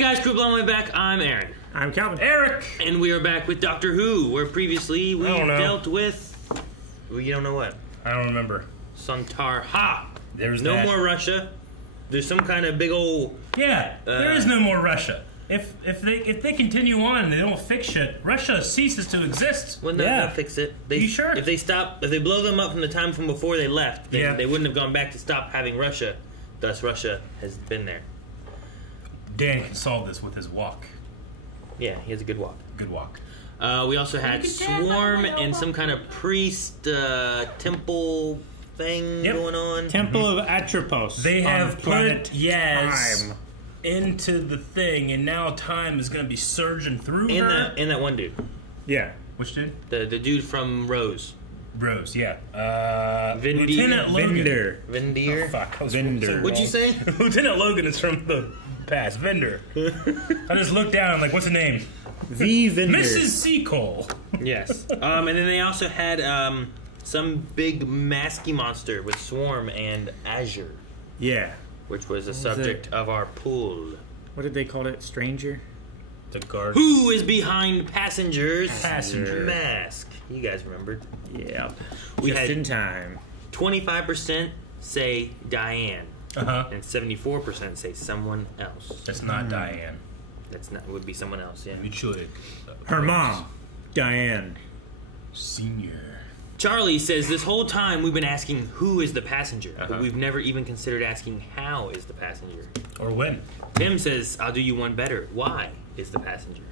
Hey guys, Crew Blown Way Back. I'm Aaron. I'm Calvin. Eric! And we are back with Doctor Who, where previously we dealt with... Well, you don't know what? I don't remember. Suntar Ha! There's no more Russia. There's some kind of big old... Yeah, there is no more Russia. If they continue on and they don't fix shit, Russia ceases to exist. Well, no, they'll fix it. You sure? If they blow them up from the time from before they left, they wouldn't have gone back to stop having Russia. Thus, Russia has been there. Dan can solve this with his walk. Yeah, he has a good walk. Good walk. We also had Swarm and some kind of priest temple thing going on. Temple of Atropos. They have put Yaz into the thing, and now time is going to be surging through her. And that one dude. Yeah. Which dude? The dude from Rose. Rose, yeah. Lieutenant Logan. Vendir. Oh, fuck. Vendor. What'd you say? Lieutenant Logan is from the past. Vendor. I just looked down, like, what's the name? The Vendor. Mrs. Seacole. Yes. And then they also had some big masky monster with Swarm and Azure. Yeah. Which was the subject of our pool. What did they call it? Stranger? The guard. Who is behind Passenger's Passenger mask? You guys remembered? Yeah. We Just had in time. 25% say Diane. Uh-huh. And 74% say someone else. That's not Diane. That's not. It would be someone else. Yeah. Her mom, Diane. Senior. Charlie says this whole time we've been asking who is the passenger, but we've never even considered asking how is the passenger. Or when. Tim says, I'll do you one better. Why is the passenger?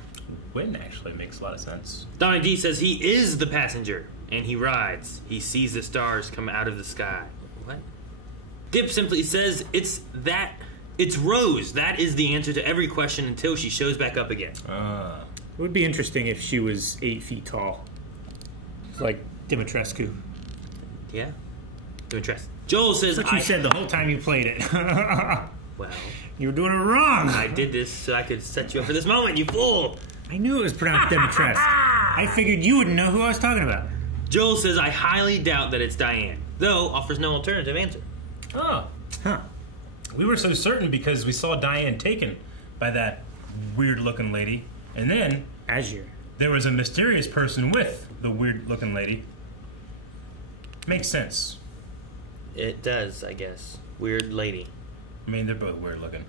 When actually makes a lot of sense. Donnie D says he is the passenger, and he rides. He sees the stars come out of the sky. What? Dip simply says it's Rose. That is the answer to every question until she shows back up again. It would be interesting if she was 8 feet tall. It's like Dimitrescu. Yeah. Dimitrescu. Joel says That's what you said the whole time you played it. Well, you were doing it wrong. I did this so I could set you up for this moment, you fool. I knew it was pronounced Dimitrescu. I figured you wouldn't know who I was talking about. Joel says I highly doubt that it's Diane, though offers no alternative answer. Oh. Huh. We were so certain because we saw Diane taken by that weird-looking lady, and then Azure. There was a mysterious person with the weird-looking lady. Makes sense. It does, I guess. Weird lady. I mean, they're both weird-looking.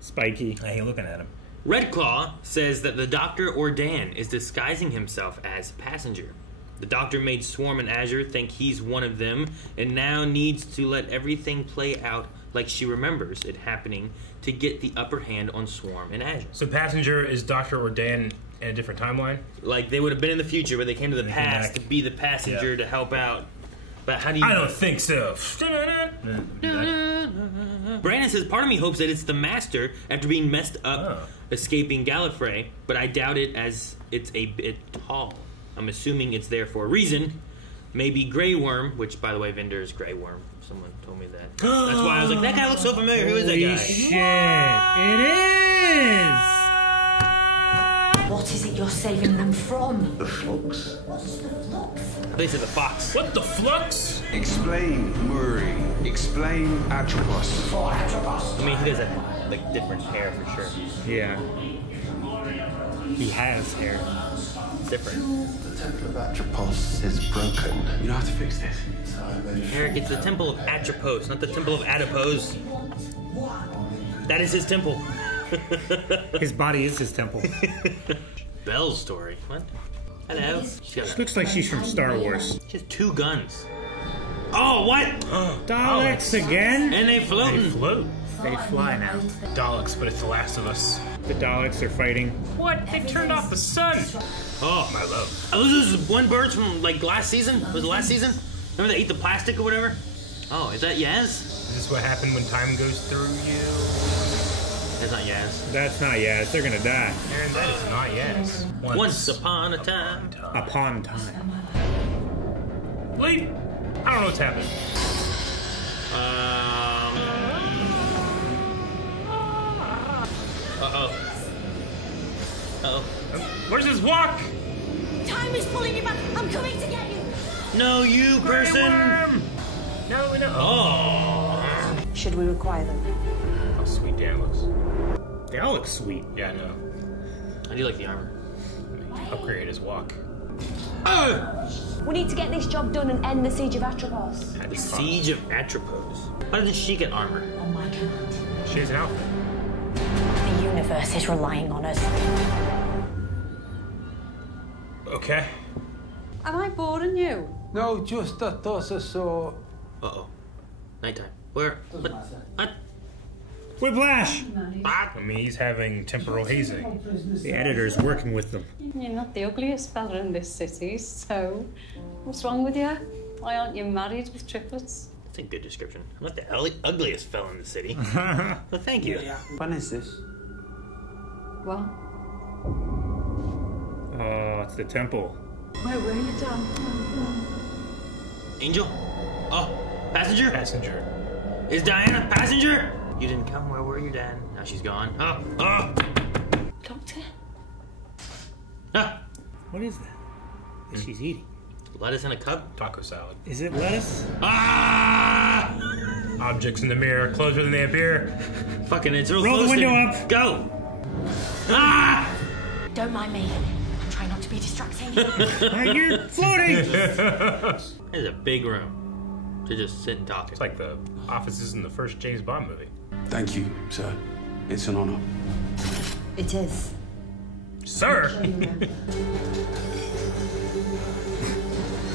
Spiky. I ain't looking at him. Redclaw says that the Doctor or Dan is disguising himself as passenger. The Doctor made Swarm and Azure think he's one of them, and now needs to let everything play out like she remembers it happening to get the upper hand on Swarm and Azure. So Passenger is Doctor or Dan in a different timeline? Like, they would have been in the future, but they came to the past to be the passenger to help out. But how do you... I don't think so. Brandon says, part of me hopes that it's the Master after being messed up escaping Gallifrey, but I doubt it as it's a bit tall. I'm assuming it's there for a reason. Maybe Grey Worm, which, by the way, Vendor is Grey Worm. Someone told me that. That's why I was like, that guy looks so familiar. Who is that guy? Shit. It is! What is it you're saving them from? The flux. What's the flux? They said the fox. What the flux? Explain, Murray. Explain Atropos. For Atropos. I mean, he does have, like, different hair for sure. Yeah. He has hair. It's different. The Temple of Atropos is broken. You know how to fix this? Eric, it's the Temple of Atropos, not the Temple of Adipose. That is his temple. His body is his temple. Belle's story. What? Hello. She looks like she's from Star Wars. She has 2 guns. Oh, what? Daleks again? And they floating. They float. They fly now. Daleks, but it's The Last of Us. The Daleks are fighting. What? They turned off the sun. Oh, My love. Oh, this is one bird from, like, last season? Was it last season? Remember they ate the plastic or whatever? Oh, is that Yaz? Is this what happened when time goes through you? That's not Yaz. That's not Yaz. They're gonna die. Aaron, that is not Yaz. Once upon a time. Upon time. Bleep. I don't know what's happening. Uh-oh. Where's his walk? Time is pulling you back. I'm coming to get you. No, you person! No. Oh. Should we require them? How sweet Dan looks. They all look sweet. Yeah, I know. I do like the armor. Upgrade his walk. We need to get this job done and end the siege of Atropos. The Siege of Atropos. Why doesn't she get armor? On my command. She has an outfit. The universe is relying on us. Okay. Am I boring you? No, just that thoughts I saw. Uh-oh. Nighttime. Where? What? Whiplash! I mean, he's having temporal hazing. The editor's working with them. You're not the ugliest fella in this city, so what's wrong with you? Why aren't you married with triplets? That's a good description. I'm not the ugliest fella in the city. Well, thank you. When is this? What? Oh, it's the temple. Where were you, Dan? Angel? Oh, passenger? Passenger. Is Diana passenger? You didn't come. Where were you, Dan? Now she's gone. Oh. Doctor? Ah. What is that? That she's eating? Lettuce in a cup? Taco salad. Is it lettuce? Ah! Objects in the mirror closer than they appear. Fucking, it's real Roll close the window there. up. Go! Ah! Don't mind me. I'm trying not to be distracting. You're floating! It's a big room to just sit and talk. It's like the offices in the first James Bond movie. Thank you, sir. It's an honor. It is. Sir!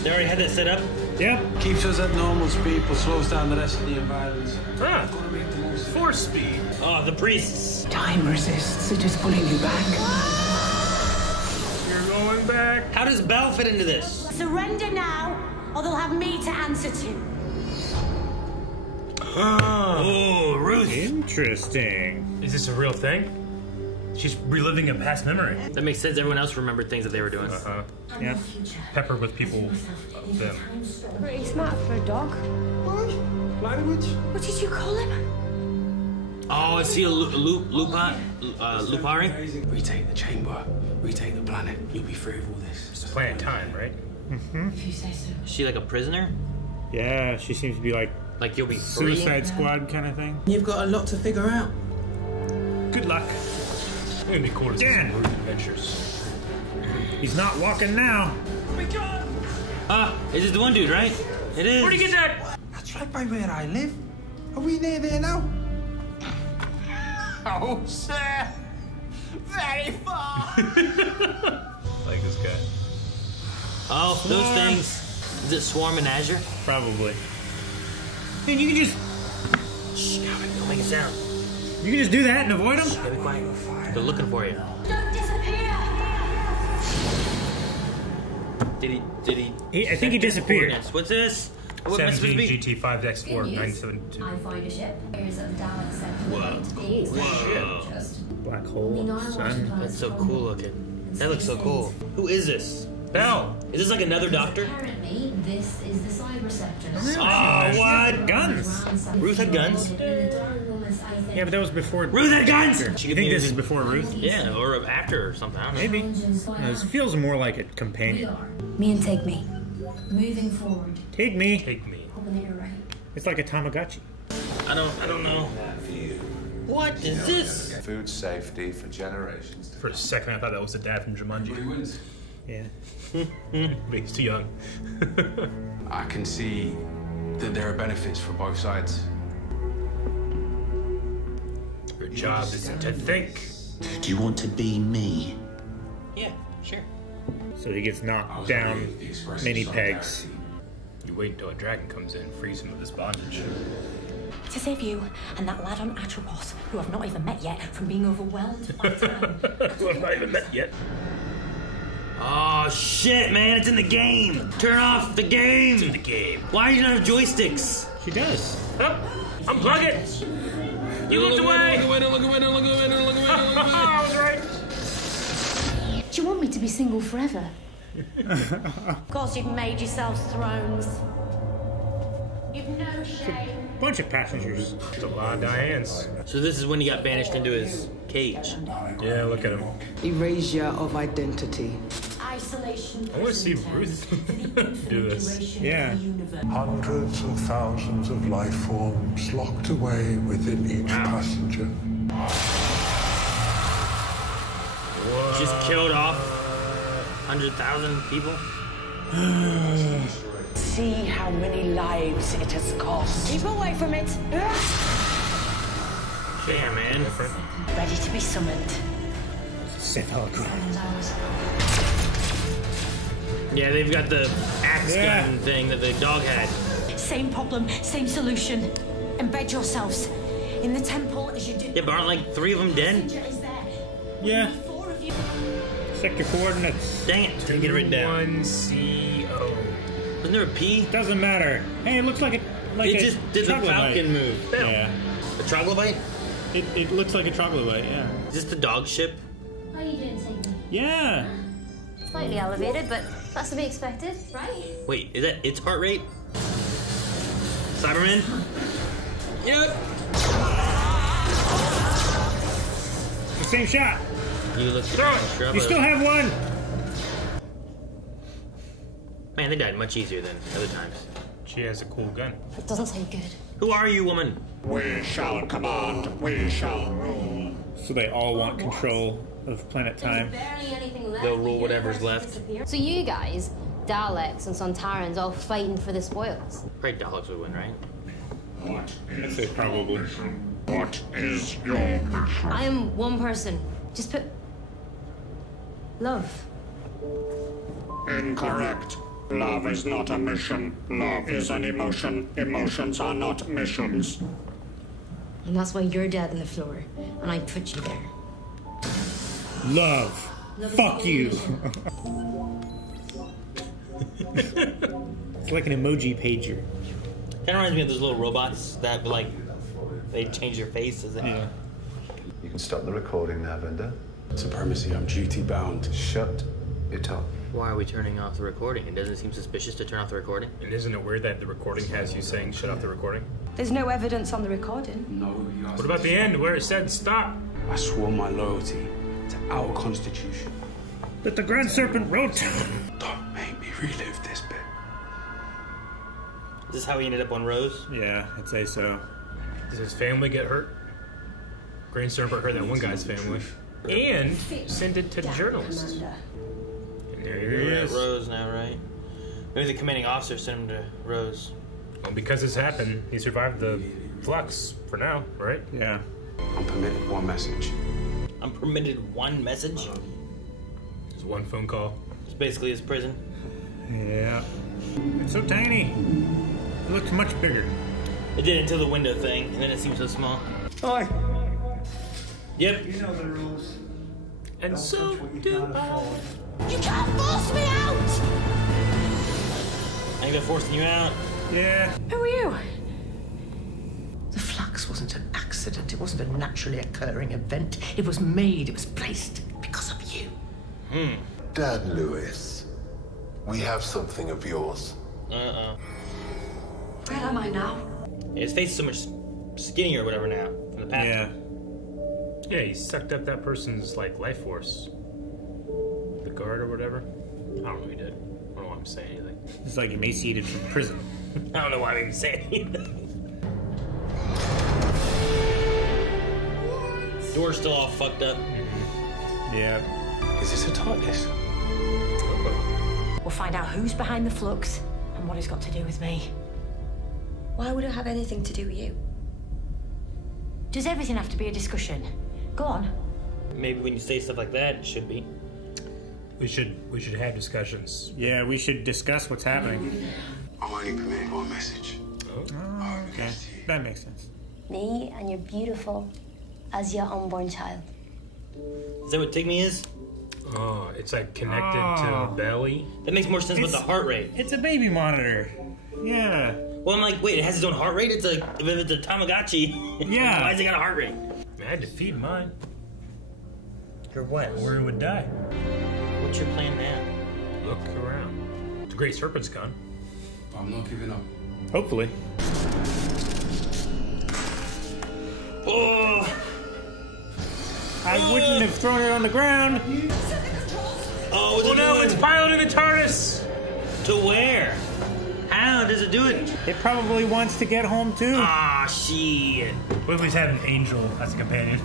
They already had that set up? Yep. Keeps us at normal speed, but slows down the rest of the environment. Ah, force speed. Oh, the priests. Time resists. It is pulling you back. You're going back. How does Belle fit into this? Surrender now, or they'll have me to answer to. Oh, Ruth. Interesting. Is this a real thing? She's reliving a past memory. That makes sense. Everyone else remembered things that they were doing. Yeah. Peppered with people, them. Pretty smart for a dog. Language? What did you call him? Oh, I see a Lupari. Retake the chamber. Retake the planet. You'll be free of all this. It's Planet Time, right? If you say so. Is she like a prisoner? Yeah, she seems to be like Like you'll be free? Suicide Squad kind of thing. You've got a lot to figure out. Good luck. It's gonna be cool to see Dan. some Ruth adventures. He's not walking now. Is it the one dude, right? It is. Where'd you get that? That's right by where I live. Are we near there now? Oh, sir. Very far. Like this guy. Oh, those things. Is it Swarm and Azure? Probably. And you can just Shh, Calvin, don't make a sound. do that and avoid them. Be quiet. They're looking for you. Don't disappear! Did he? I think he disappeared. Coordinates. What's this? What am I supposed to 17 be? GT5X4 972. I find a ship. Here's a Dalek Whoa. Whoa. Black hole, sun. That's so cool looking. That looks so cool. Who is this? Belle! Is this like another doctor? Apparently, this is the cyber sector. Oh, what? Guns. Ruth had guns? Yeah, but that was before. Ruth had guns! You think this is before Ruth? Yeah, or after or something. I don't know. Maybe. No, this feels more like a companion. Me and take me. Moving forward. Take me. Take me. It's like a Tamagotchi. I don't know. What is this? Food safety for generations. For a second, I thought that was the dad from Jumanji. Yeah. But he's too young. I can see that there are benefits for both sides. Your job is to think. Do you want to be me? Yeah, sure. So he gets knocked down many pegs. You wait until a dragon comes in and frees him of this bondage. To save you and that lad on Atropos, who I've not even met yet, from being overwhelmed by time. Who I've not even met yet. Oh shit, man! It's in the game. Turn off the game. It's in the game. Why do you not have joysticks? She does. Oh, unplug it! You looked away! Look away! Look away! Look away! Look away! I was right. Do you want me to be single forever? Of course you've made yourselves thrones. You've no shame. Bunch of passengers. There's a lot of Dianes. So this is when he got banished into his cage. Yeah, look at him. Erasure of identity. Isolation. I want to see Ruth do this. Yeah. Hundreds of thousands of life forms locked away within each passenger. Just killed off 100,000 people. See how many lives it has cost. Keep away from it. Damn, man. Ready to be summoned. Yeah, they've got the axe gun thing that the dog had. Same problem, same solution. Embed yourselves in the temple as you do. Yeah, but aren't like 3 of them dead? Yeah. Sector coordinates. Dang it! Didn't get it written down. 1CO. Wasn't there a P? Doesn't matter. Hey, it looks like it just did the Falcon move. Yeah. A troglodyte? It looks like a troglodyte, yeah. Is this the dog ship? How are you doing, Satan? Yeah. Slightly elevated, but that's to be expected, right? Wait, is that its heart rate? Cyberman? Yep. The same shot. You look. You still have one. Man, they died much easier than other times. She has a cool gun. It doesn't sound good. Who are you, woman? We shall command, we shall rule. So they all want control of planet time. They'll rule whatever's left. So you guys, Daleks and Sontarans, all fighting for the spoils. Probably Daleks would win, right? I'd say probably. What is your mission? I am one person. Just put love. Incorrect. Love is not a mission. Love is an emotion. Emotions are not missions. And that's why you're dead on the floor, and I put you there. Love. Fuck you. It's like an emoji pager. Kind of reminds me of those little robots that, like, they change their faces. Yeah. You can stop the recording now, Venda. Supremacy, I'm duty bound. Shut it up. Why are we turning off the recording? It doesn't seem suspicious to turn off the recording. And isn't it weird that the recording has you saying shut off the recording? There's no evidence on the recording. No, you asked What about me the to end stop. where it said stop? I swore my loyalty to our constitution. But the Grand Serpent wrote. Don't make me relive this bit. Is this how he ended up on Rose? Yeah, I'd say so. Does his family get hurt? Green Serpent hurt that one guy's family. And send it to journalists. And there he We're at is. Rose now, right? Maybe the commanding officer sent him to Rose. Well, because this happened, he survived the flux for now, right? Yeah. I'm permitted one message. I'm permitted one message. Just one phone call. It's basically his prison. Yeah. It's so tiny. It looks much bigger. It did until the window thing, and then it seemed so small. Oi. Yep. You know the rules. And so do I. You can't force me out! I think they're forcing you out. Yeah. Who are you? The flux wasn't an accident. It wasn't a naturally occurring event. It was made. It was placed because of you. Dan Lewis, we have something of yours. Uh-oh. Where am I now? His face is so much skinnier or whatever now from the past. Yeah. Yeah, he sucked up that person's, like, life force. The guard or whatever. I don't know what he did. I don't know why I'm saying anything. It's like emaciated from prison. I don't know why I'm even saying anything. Door's still all fucked up. Yeah. Is this a TARDIS? We'll find out who's behind the flux and what it's got to do with me. Why would it have anything to do with you? Does everything have to be a discussion? Go on. Maybe when you say stuff like that, it should be. We should have discussions. Yeah, we should discuss what's happening. I'm only permitted one message. Oh, okay. That makes sense. Me and you're beautiful as your unborn child. Is that what Tigme is? Oh, it's like connected to a belly. That makes more sense with the heart rate. It's a baby monitor. Yeah. Well, I'm like, wait, it has its own heart rate? It's a Tamagotchi. Yeah. Why has it got a heart rate? I had to feed mine. Or what? Or it would die. What's your plan now? Look around. The Great Serpent's gone. I'm not giving up. Hopefully. Oh! I wouldn't have thrown it on the ground. Oh, what's Oh it no, doing? it's piloting the TARDIS! To where? How does it do it? It probably wants to get home too. Ah, shit. What if we have an angel as a companion?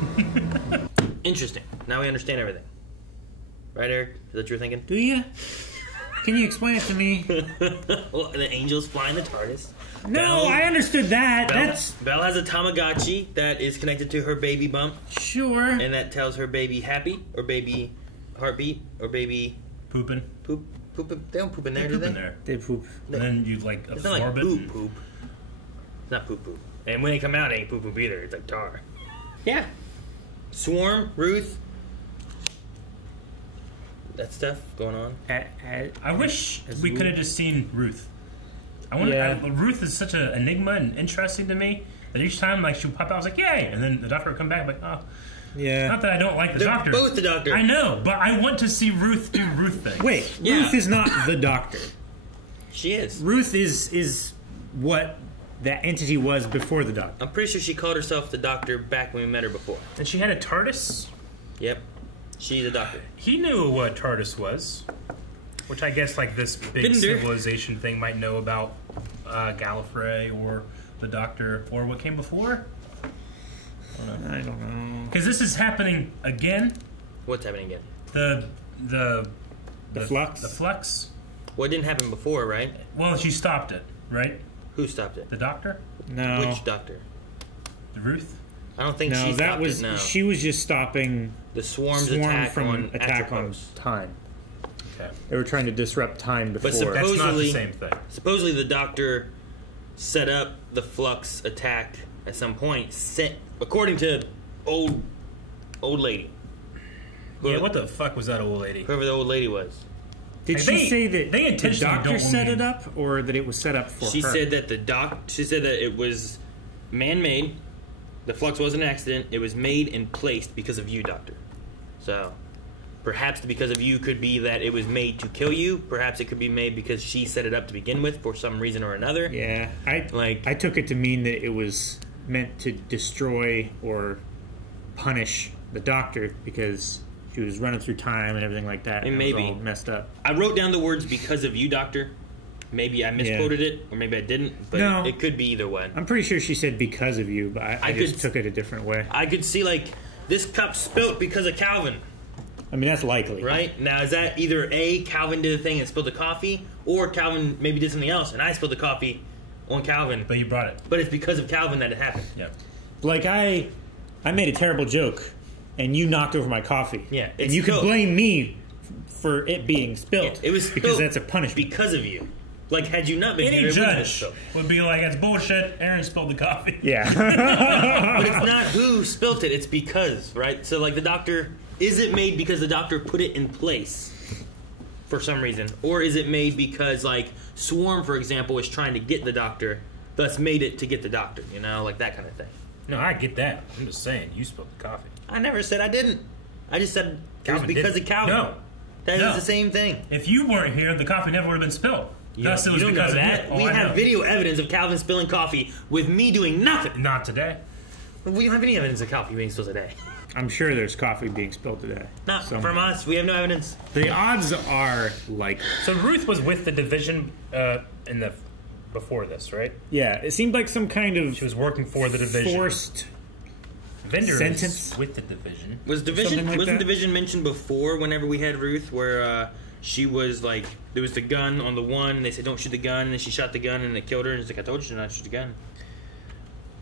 Interesting. Now we understand everything. Right, Eric? Is that what you're thinking? Do you? Can you explain it to me? Well, the angels fly in the TARDIS. No, I understood that. Belle has a Tamagotchi that is connected to her baby bump. Sure. And that tells her baby happy, or baby heartbeat, or baby... Pooping. Poop. They don't poop in there, do they? They poop. And then you, like, It's not absorb like it. poop. It's not poop. And when they come out, it ain't poop either. It's like tar. Yeah. Swarm, Ruth. That stuff going on. I wish we could have just seen Ruth. Ruth is such an enigma and interesting to me that each time like she would pop out, I was like, yay! And then the doctor would come back, like, oh. Yeah. Not that I don't like the They're doctor. both the doctor. I know, but I want to see Ruth do Ruth things. Wait, Ruth is not the doctor. She is. Ruth is what that entity was before the doctor. I'm pretty sure she called herself the doctor back when we met her before. And she had a TARDIS? Yep. She's a doctor. He knew what TARDIS was. Which I guess like this big civilization thing might know about Gallifrey or the doctor or what came before. I don't know. Because this is happening again. What's happening again? The flux? The flux. Well, it didn't happen before, right? Well, she stopped it, right? Who stopped it? The doctor? No. Which doctor? Ruth? I don't think she stopped that was it, no. she was just stopping the swarm's attack on time. Okay. They were trying to disrupt time before. But supposedly, that's not the same thing. Supposedly, the doctor set up the flux attack at some point. According to old lady. Yeah, what the fuck was that old lady? Whoever the old lady was. Did she say that they the doctor set it up, or that it was set up for her? She said that She said that it was man-made. The flux was an accident. It was made and placed because of you, Doctor. So, perhaps because of you could be that it was made to kill you. Perhaps it could be made because she set it up to begin with for some reason or another. Yeah, I took it to mean that it was meant to destroy or punish the doctor because she was running through time and everything like that. And it maybe was all messed up. I wrote down the words "because of you, Doctor." Maybe I misquoted it, or maybe I didn't. But No. it could be either way. I'm pretty sure she said because of you, but I just took it a different way. I could see like this cup spilt because of Calvin. I mean, that's likely. Right? Now, is that either A, Calvin did a thing and spilled the coffee, or Calvin maybe did something else and I spilled the coffee on Calvin? But you brought it. But it's because of Calvin that it happened. Yeah. Like, I made a terrible joke, and you knocked over my coffee. Yeah. And you could blame me for it being spilled. It was because spilled that's a punishment. because of you. Like, had you not been Any here, it wouldn't have been judge spilled. would be like, "It's bullshit. Aaron spilled the coffee." Yeah. But it's not who spilt it, it's because, right? So, like, the doctor, is it made because the doctor put it in place for some reason? Or is it made because, like, Swarm, for example, is trying to get the doctor, thus made it to get the doctor, you know? Like, that kind of thing. No, I get that. I'm just saying, you spilled the coffee. I never said I didn't. I just said Calvin it was because didn't. of Calvin. No. That No. is the same thing. If you weren't here, the coffee never would have been spilled. Thus, it You was don't know because of that. you. We I have know. video evidence of Calvin spilling coffee with me doing nothing. Not today. We don't have any evidence of coffee being spilled today. I'm sure there's coffee being spilled today. Not somewhere. from us. We have no evidence. The odds are like. So Ruth was with the division in the before this, right? Yeah, it seemed like some kind of. She was working for the division. Forced Vendor sentence with the division. Was division Something like wasn't that? division mentioned before? Whenever we had Ruth, where she was like, there was the gun on the one, and they said don't shoot the gun, and then she shot the gun, and it killed her, and she's like, I told you not to shoot the gun.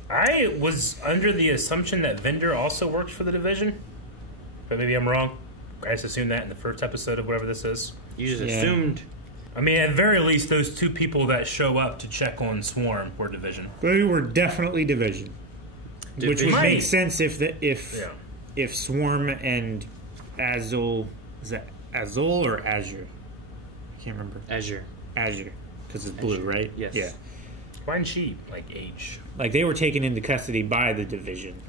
I was under the assumption that Vendor also worked for the division, but maybe I'm wrong. I just assumed that in the first episode of whatever this is. You just assumed. I mean, at the very least, those two people that show up to check on Swarm were division. They were definitely division. Which would make sense if Swarm and Azul, is that Azul or Azure? I can't remember. Azure, because it's blue, right? Yes. Yeah. Why didn't she age? Like they were taken into custody by the division.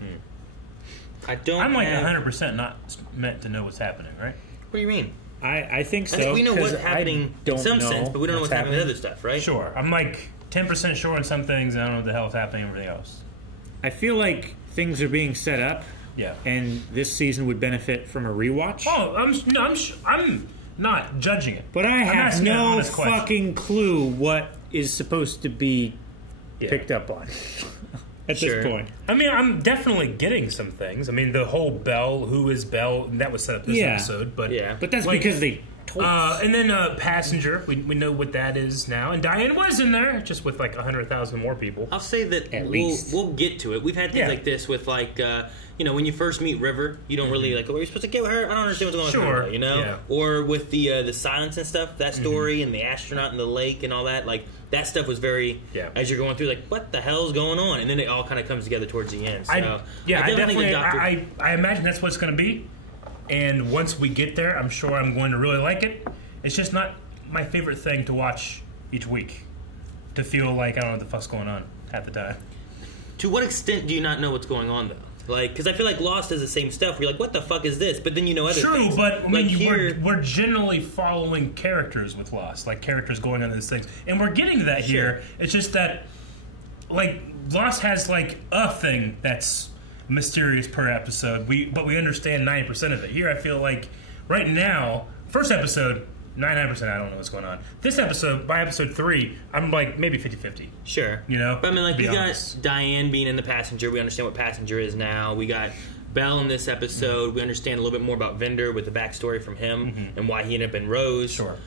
I don't. I'm like have- 100% not meant to know what's happening, right? What do you mean? I think so. I think we know what's 'cause happening I don't in some know sense, but we don't know what's happening with other stuff, right? Sure. I'm like 10% sure on some things, and I don't know what the hell is happening in everything else. I feel like things are being set up. Yeah. And this season would benefit from a rewatch. Oh, I'm not judging it. But I I'm have asking an no honest question. fucking clue what is supposed to be picked up on. at this point. I mean, I'm definitely getting some things. I mean, the whole Belle, who is Belle, that was set up this episode. But but that's because they told us. And then Passenger, we know what that is now. And Diane was in there, just with like 100,000 more people. I'll say that we'll get to it. We've had things like this with like, when you first meet River, you don't really like, are you supposed to get with her? I don't understand what's going on with her, you know? Yeah. Or with the silence and stuff, that story and the astronaut in the lake and all that, like, that stuff was very, as you're going through, like, what the hell's going on? And then it all kind of comes together towards the end. So, I imagine that's what it's going to be. And once we get there, I'm sure I'm going to really like it. It's just not my favorite thing to watch each week. To feel like I don't know what the fuck's going on half the time. To what extent do you not know what's going on, though? Like, because I feel like Lost does the same stuff. Where you're like, what the fuck is this? But then you know other things. True, but I mean, here, we're generally following characters with Lost, like characters going on these things, and we're getting to that here. It's just that, like, Lost has like a thing that's mysterious per episode. But we understand 90% of it. Here, I feel like right now, first episode, 99% I don't know what's going on. This episode, by episode 3, I'm like maybe 50-50. Sure. You know? But I mean, like, we got Diane being in the Passenger. We understand what Passenger is now. We got Belle in this episode. We understand a little bit more about Vendor with the backstory from him and why he ended up in Rose. Sure.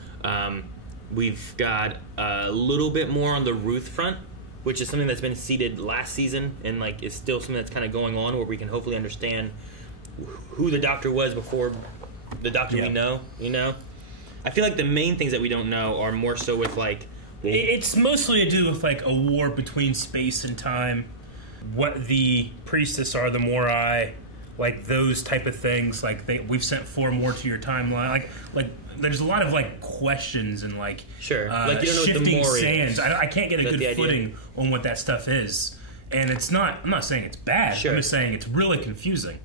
We've got a little bit more on the Ruth front, which is something that's been seeded last season and, like, is still something that's kind of going on where we can hopefully understand who the Doctor was before the Doctor we know, you know? I feel like the main things that we don't know are more so with, like... It's mostly to do with, like, a war between space and time, what the priestess are, the Morai, like, those type of things. Like, we've sent 4 more to your timeline. Like there's a lot of, like, questions and, like, like, you don't know shifting what the sands. I can't get a good footing on what that stuff is. And it's not... I'm not saying it's bad. I'm just saying it's really confusing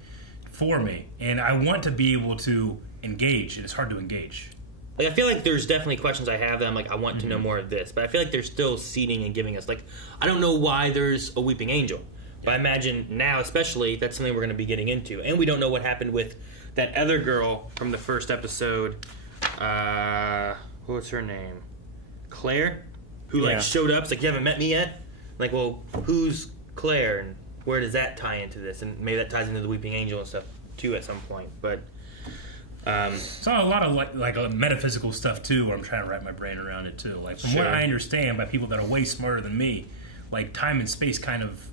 for me. And I want to be able to engage, and it's hard to engage. Like, I feel like there's definitely questions I have that I'm like, I want to know more of this. But I feel like they're still seeding and giving us, like, I don't know why there's a weeping angel. But I imagine now, especially, that's something we're going to be getting into. And we don't know what happened with that other girl from the first episode. What's her name? Claire? Who, like, showed up. It's like, you haven't met me yet? Like, well, who's Claire? And where does that tie into this? And maybe that ties into the weeping angel and stuff, too, at some point. But... it's a lot of like metaphysical stuff too, where I'm trying to wrap my brain around it too. Like, from what I understand by people that are way smarter than me, like, time and space kind of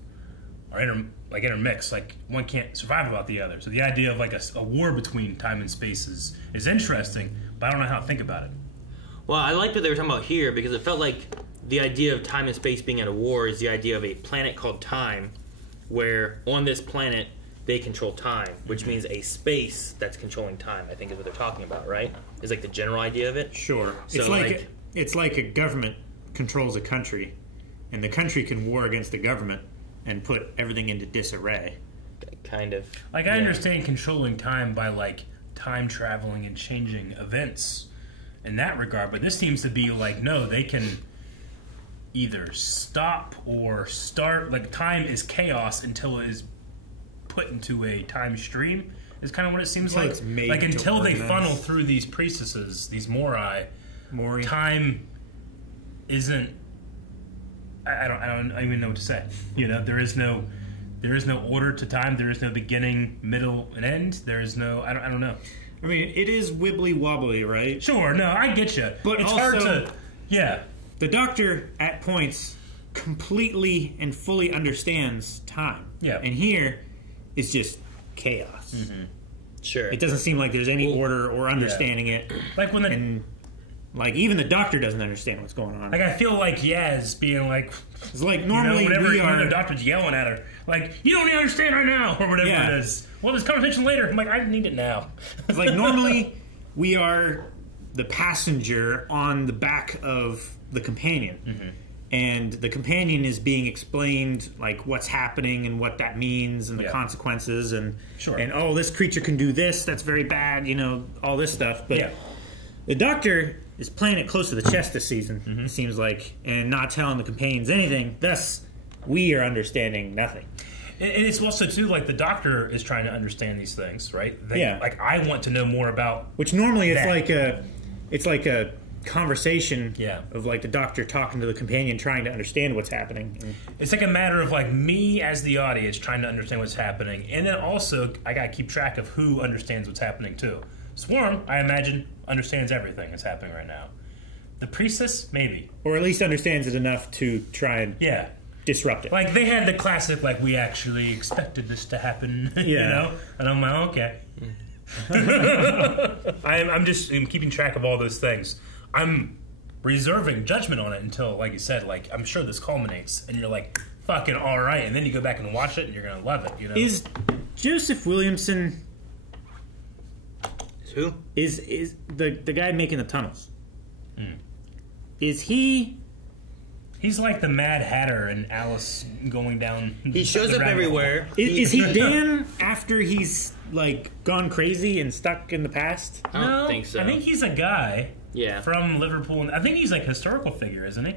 are intermixed. Like, one can't survive without the other. So the idea of like a war between time and space is interesting, but I don't know how to think about it. Well, I liked what they were talking about here because it felt like the idea of time and space being at a war is the idea of a planet called Time, where on this planet they control time, which means a space that's controlling time, I think is what they're talking about, right? Is like the general idea of it? Sure. So it's like a government controls a country, and the country can war against the government and put everything into disarray. Kind of. Like, I understand controlling time by, like, time traveling and changing events in that regard, but this seems to be like, no, they can either stop or start. Like, time is chaos until it is put into a time stream is kind of what it seems like. Like, until they funnel through these priestesses, these Morai, time isn't. I don't even know what to say. You know, there is no order to time. There is no beginning, middle, and end. There is no. I don't know. I mean, it is wibbly wobbly, right? Sure. No, I get you. But it's also, hard to. Yeah. The Doctor at points completely and fully understands time. Yeah. And here, it's just chaos. Sure. It doesn't seem like there's any order or understanding it. Like when and like even the Doctor doesn't understand what's going on. Like, I feel like Yaz being like, it's like normally the Doctor's yelling at her, like, you don't even understand right now, or whatever it is. Well, this conversation later. I'm like, I need it now. It's like normally we are the passenger on the back of the companion. And the companion is being explained, like, what's happening and what that means and the consequences and oh, this creature can do this, that's very bad, you know, all this stuff. But the Doctor is playing it close to the chest this season, it seems like, and not telling the companions anything. Thus, we are understanding nothing. And it's also, too, like, the Doctor is trying to understand these things, right? Like, I want to know more about which normally that. it's like a conversation of like the doctor talking to the companion, trying to understand what's happening. And it's like a matter of like me as the audience trying to understand what's happening, and then also I gotta keep track of who understands what's happening too. Swarm, I imagine, understands everything that's happening right now. The priestess, maybe, or at least understands it enough to try and disrupt it. Like they had the classic, like we actually expected this to happen, you know, and I'm like, okay. I'm keeping track of all those things. I'm reserving judgment on it until, like you said, like I'm sure this culminates, and you're like, fucking all right, and then you go back and watch it, and you're gonna love it. You know, is Joseph Williamson? Who is the guy making the tunnels? Is he? He's like the Mad Hatter and Alice going down. He shows up everywhere. Is he Dan after he's like gone crazy and stuck in the past? I don't think so. I think he's a guy. Yeah. From Liverpool. I think he's like a historical figure, isn't he?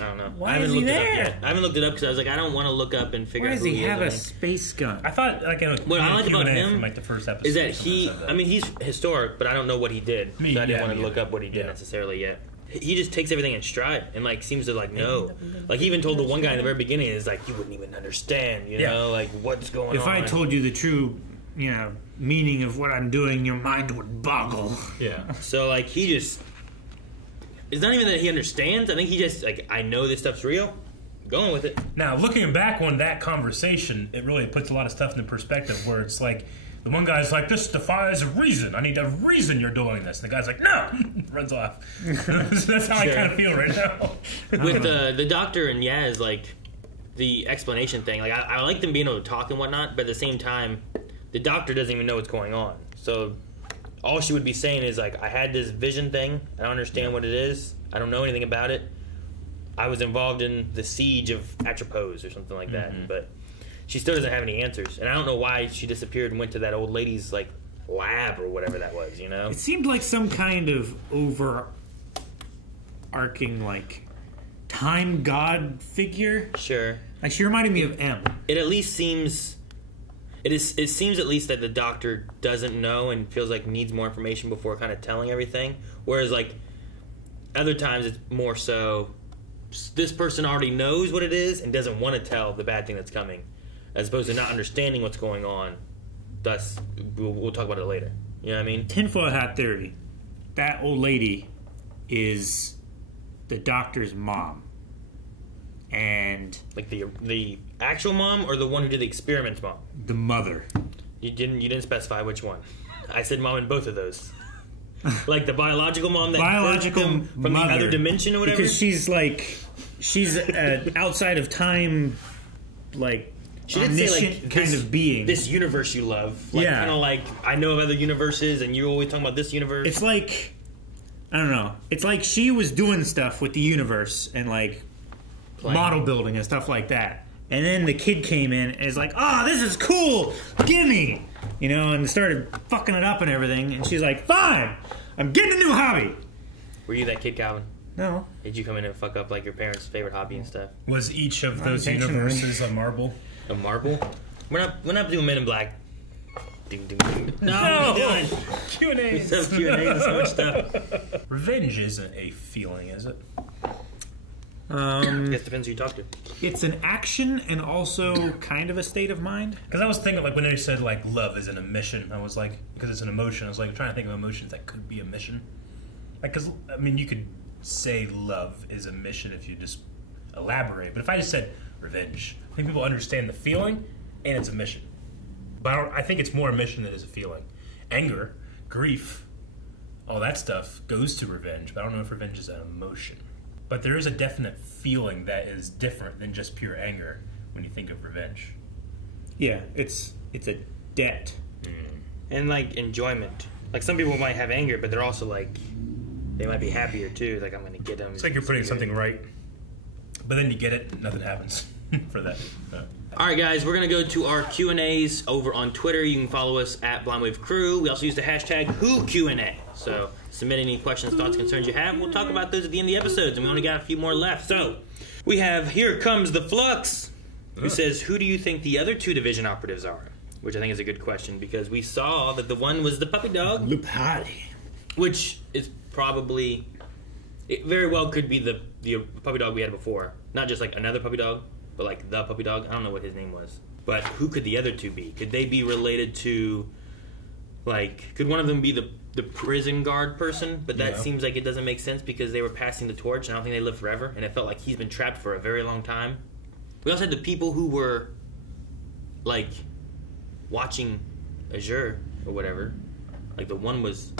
I don't know. Why I haven't is he looked there? it up yet. I haven't looked it up because I was like, I don't want to look up and figure Why out does who he have a is. space gun? I thought like what I like about him from like the first episode is that he. I mean, he's historic, but I don't know what he did. So I didn't want to look up what he did necessarily yet. He just takes everything in stride and like seems to like know. Like he even told the one guy in the very beginning is like, you wouldn't even understand, you know, like what's going on. If I told you the true, meaning of what I'm doing, your mind would boggle. Yeah. So like he just. It's not even that he understands. I think he just like, I know this stuff's real. Going with it. Now looking back on that conversation, it really puts a lot of stuff into perspective. Where it's like. The one guy's like, this defies reason. I need a reason you're doing this. And the guy's like, no! Runs off. That's how I kind of feel right now. With the doctor and Yaz, like, the explanation thing, like, I like them being able to talk and whatnot, but at the same time, the doctor doesn't even know what's going on. So, all she would be saying is, like, I had this vision thing. I don't understand what it is. I don't know anything about it. I was involved in the siege of Atropos or something like that. But... she still doesn't have any answers, and I don't know why she disappeared and went to that old lady's like lab or whatever that was. You know, it seemed like some kind of overarching like time god figure. Sure, like she reminded me of M. It at least seems. It seems at least that the doctor doesn't know and feels like needs more information before kind of telling everything. Whereas like other times it's more so this person already knows what it is and doesn't want to tell the bad thing that's coming. As opposed to not understanding what's going on. Thus, we'll talk about it later. You know what I mean? Tinfoil hat theory. That old lady is the doctor's mom. And... like the actual mom or the one who did the experiments mom? The mother. You didn't specify which one. I said mom in both of those. Like the biological mom that birthed them from the other dimension or whatever? Because she's like... she's outside of time... like... she did say like kind of being this universe you love, like kind of like I know of other universes, and you're always talking about this universe. It's like I don't know. It's like she was doing stuff with the universe and like model building and stuff like that, and then the kid came in and is like, "Oh, this is cool, gimme," and started fucking it up and everything. And she's like, "Fine, I'm getting a new hobby." Were you that kid, Calvin? No. Did you come in and fuck up like your parents' favorite hobby and stuff? Was each of those universes a marble? A marble? We're not doing Men in Black. Ding, ding, ding. No, what are we doing? Q&A. We still have Q&A and so much stuff. Revenge isn't a feeling, is it? I guess it depends who you talk to. It's an action and also kind of a state of mind. Because I was thinking, like, when they said, like, love isn't a mission, I was like, because it's an emotion, I was like, trying to think of emotions that could be a mission. Like, because, I mean, you could say love is a mission if you just elaborate. But if I just said revenge, I think people understand the feeling and it's a mission. But I think it's more a mission than it is a feeling. Anger, grief, all that stuff goes to revenge, but I don't know if revenge is an emotion. But there is a definite feeling that is different than just pure anger when you think of revenge. Yeah, it's a debt. And like enjoyment. Like some people might have anger, but they're also like they might be happier too. Like I'm going to get them. It's like you're putting something right, but then you get it, nothing happens for that. All right, guys, we're going to go to our Q&As over on Twitter. You can follow us at Blindwave Crew. We also use the hashtag WhoQA. So submit any questions, thoughts, concerns you have. We'll talk about those at the end of the episodes, and we only got a few more left. So we have Here Comes the Flux, who says, who do you think the other two division operatives are? Which I think is a good question, because we saw that the one was the puppy dog. Lupati. Which is probably It very well could be the puppy dog we had before. Not just like another puppy dog, but like the puppy dog. I don't know what his name was. But who could the other two be? Could they be related to, like, could one of them be the prison guard person? But that seems like it doesn't make sense because they were passing the torch, and I don't think they live forever, and it felt like he's been trapped for a very long time. We also had the people who were, like, watching Azure or whatever. Like, the one was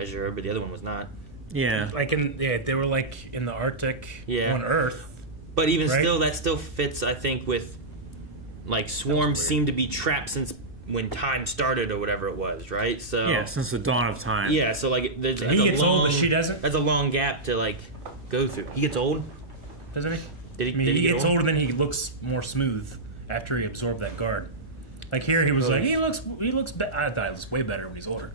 Azure, but the other one was not. Yeah. Like, they were, like, in the Arctic on Earth. But even still, that still fits, I think, with... Like, swarms seem to be trapped since when time started or whatever it was, right? So yeah, since the dawn of time. Yeah, so like there's he gets old, but she doesn't. That's a long gap to like go through. He gets old, doesn't he? Did he get gets old? older, then he looks more smooth after he absorbed that guard. Like here, he was like he looks. I thought he looks way better when he's older.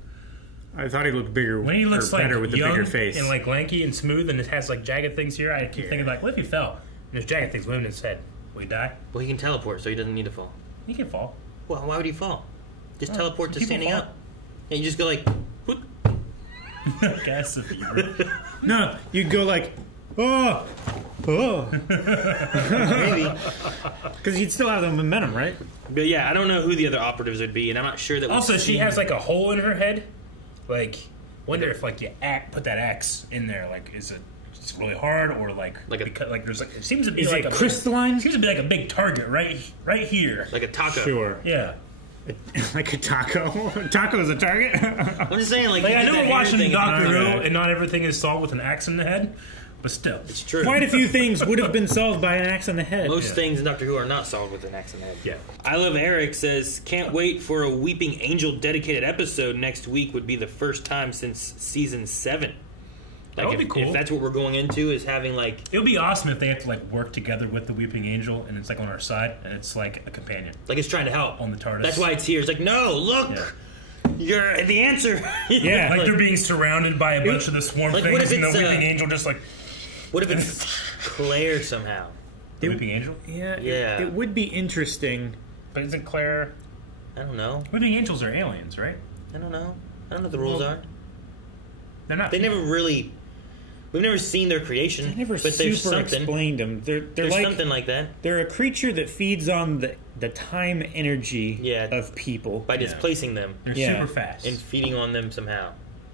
I thought he looked bigger. When he looks like better with the young bigger face and like lanky and smooth, and it has like jagged things here. I keep thinking like, what if he fell and there's jagged things moving his head? Will he die? Well, he can teleport, so he doesn't need to fall. He can fall. Well, why would he fall? Just teleport to standing fall. up. And you just go like, whoop. Guess if you No, you'd go like, oh. Maybe. Because you'd still have the momentum, right? But yeah, I don't know who the other operatives would be, and I'm not sure that. Also, she has like a hole in her head. Like, wonder if like you put that axe in there. Like, is it just really hard or like because like there's like it seems to be Is like it crystalline? Seems to be like a big target right here. Like a taco. Sure. Yeah. Like a taco. Taco is a target. I'm just saying, like I know we're watching Doctor Who, Okay. and not everything is solved with an axe in the head, but still, it's true. Quite a few things would have been solved by an axe on the head. Most things in Doctor Who are not solved with an axe in the head. Yeah. I Love Eric says, can't wait for a Weeping Angel dedicated episode next week. Would be the first time since season 7. Like That would be cool. If that's what we're going into, is having like... It would be awesome if they have to like work together with the Weeping Angel, and it's like on our side, and it's like a companion. Like it's trying to help. On the TARDIS. That's why it's here. It's like, no, look! You're the answer. Yeah. Like they're being surrounded by a bunch of the swarm like, what things, if and the it's, Weeping Angel just like... What if it's Claire somehow? The Weeping Angel? Yeah. Yeah. It would be interesting. But isn't Claire... I don't know. Weeping Angels are aliens, right? I don't know. I don't know what the rules are. They're not. They never really... We've never seen their creation. They never but there's super something. explained them. They're There's like something like that. they're a creature that feeds on the time energy of people By displacing them. They're super fast. And feeding on them somehow.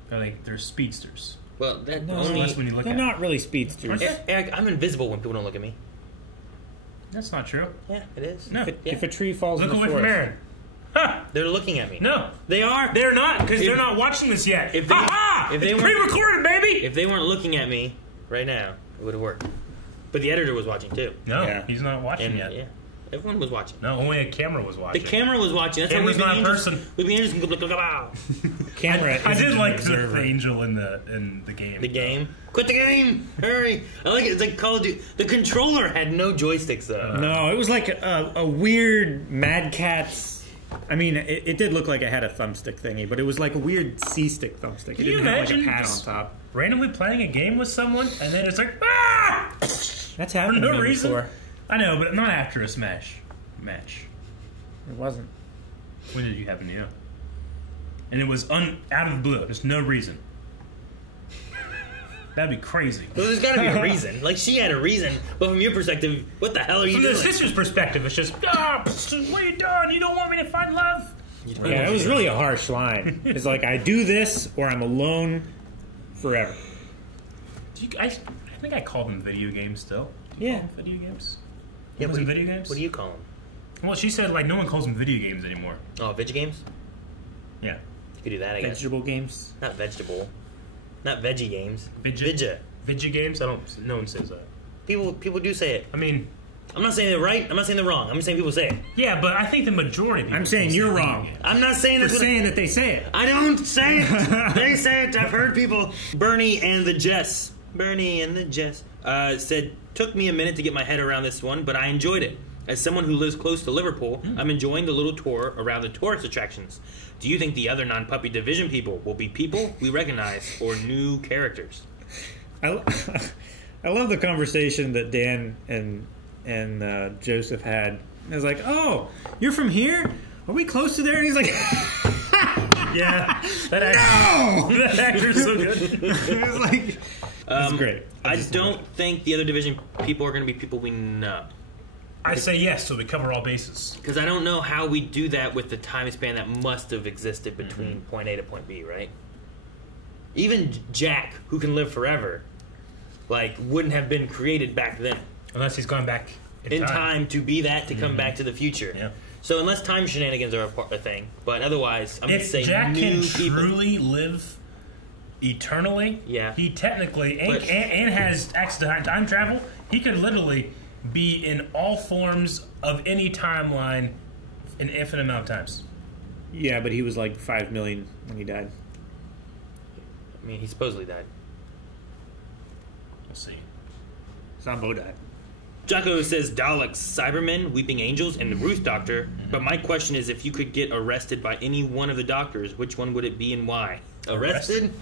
They're speedsters. Well, that No, only... That's when you look they're at not really speedsters. Eric, I'm invisible when people don't look at me. That's not true. Yeah, it is. No. If a tree falls Look in the away from forest. Aaron. Ha! They're looking at me. No. They are. They're not, because they're not watching this yet. If they, if they it's weren't pre-recorded, baby! If they weren't looking at me right now, it would have worked. But the editor was watching too. No, he's not watching And, yet. Yeah, everyone was watching. No, only a camera was watching. The camera was watching. That's Camera's how not a person. Weeping Angels can go blah, blah, blah. Camera. I did isn't like an observer. the angel in the game. The game. Quit the game! Hurry! I like it. It's like Call of Duty. The controller had no joysticks though. No, it was like a weird Mad Catz. I mean, it did look like it had a thumbstick thingy, but it was like a weird C-stick thumbstick. Can it you didn't have imagine like a pad on just top. randomly playing a game with someone and then it's like, ah! That's happened For to no me reason. before. I know, but not after a Smash match. It wasn't. When did you happen to you? And it was out of the blue. There's no reason. That'd be crazy. Well, there's got to be a reason. Like she had a reason, but from your perspective, what the hell are you From doing? the sister's perspective, it's just, what are you doing? You don't want me to find love? Yeah, it was really a harsh line. It's like, I do this or I'm alone forever. I think I call them video games still. Do you Yeah. call them video games? Yeah, Call them video games? What do you call them? Well, she said like no one calls them video games anymore. Oh, veg games? Yeah. You could do that, I guess. Vegetable games? Not vegetable. Not veggie games. Vidya games? No one says that. People do say it. I mean, I'm not saying they're right. I'm not saying they're wrong. I'm just saying people say it. yeah, but I think the majority of people I'm saying say you're video wrong. games. I'm not saying For that's what saying that they say it. I don't say it. They say it. I've heard people. Bernie and the Jess said, took me a minute to get my head around this one, but I enjoyed it. As someone who lives close to Liverpool, I'm enjoying the little tour around the tourist attractions. Do you think the other non-puppy division people will be people we recognize or new characters? I love the conversation that Dan and Joseph had. It was like, oh, you're from here? Are we close to there? And he's like, Yeah. That actor's so good. it was like, That's great. I don't think the other division people are going to be people we know. I say yes, so we cover all bases. Because I don't know how we do that with the time span that must have existed between point A to point B, right? Even Jack, who can live forever, like, wouldn't have been created back then. Unless he's gone back in time to be that, to come back to the future. Yeah. So unless time shenanigans are a thing, but otherwise, I'm going to say Jack new can people. truly live eternally, he technically and has access to time travel. He could literally be in all forms of any timeline an infinite amount of times. Yeah, but he was like 5 million when he died. I mean, he supposedly died. We'll see. Sambo died. Jocko says Daleks, Cybermen, Weeping Angels, and the Ruth Doctor. But my question is, if you could get arrested by any one of the Doctors, which one would it be and why? Arrested?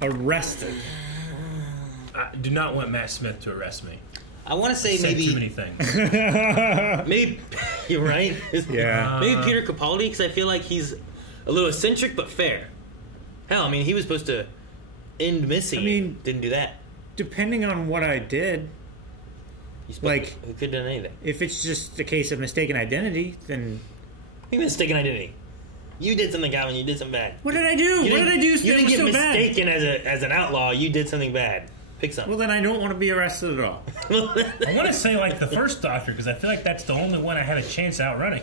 Arrested. I do not want Matt Smith to arrest me. I want to say maybe too many things. Maybe you're right. Yeah. Maybe Peter Capaldi, because I feel like he's a little eccentric but fair. Hell, I mean, he was supposed to end Missy. I mean, didn't do that. Depending on what I did, like, who could have done anything? If it's just a case of mistaken identity, then mistaken identity. You did something, Calvin. You did something bad. What did I do? What did I do? You didn't get so mistaken as an outlaw. You did something bad. Pick something. Well, then I don't want to be arrested at all. I want to say like the first Doctor because I feel like that's the only one I had a chance outrunning.